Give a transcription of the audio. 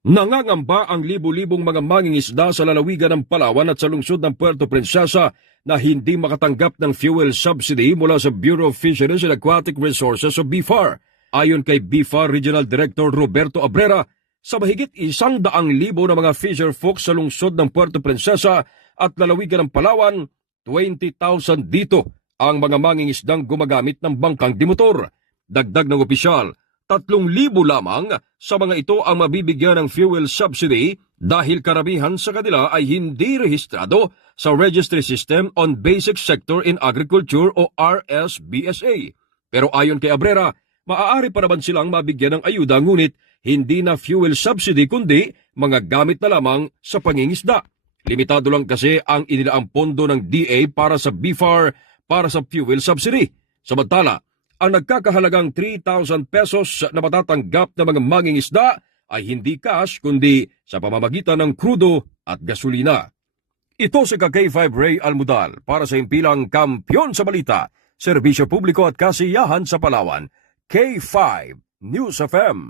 Nangangamba ang libu-libong mga mangingisda sa lalawigan ng Palawan at sa lungsod ng Puerto Princesa na hindi makatanggap ng fuel subsidy mula sa Bureau of Fisheries and Aquatic Resources o BFAR. Ayon kay BFAR Regional Director Roberto Abrera, sa mahigit 100,000 na mga fisher folks sa lungsod ng Puerto Princesa at lalawigan ng Palawan, 20,000 dito ang mga mangingisdang gumagamit ng bangkang dimotor. Dagdag ng opisyal, 3,000 lamang sa mga ito ang mabibigyan ng fuel subsidy dahil karamihan sa kanila ay hindi rehistrado sa Registry System on Basic Sector in Agriculture o RSBSA. Pero ayon kay Abrera, maaari pa naman silang mabigyan ng ayuda ngunit hindi na fuel subsidy kundi mga gamit na lamang sa pangingisda. Limitado lang kasi ang inilaang pondo ng DA para sa BFAR para sa fuel subsidy. Samantala, ang nagkakahalagang 3,000 pesos na matatanggap ng mga mangingisda ay hindi cash kundi sa pamamagitan ng krudo at gasolina. Ito si K5 Ray Almudal para sa impilang Kampiyon sa Balita, Serbisyo Publiko at Kasiyahan sa Palawan, K5 News FM.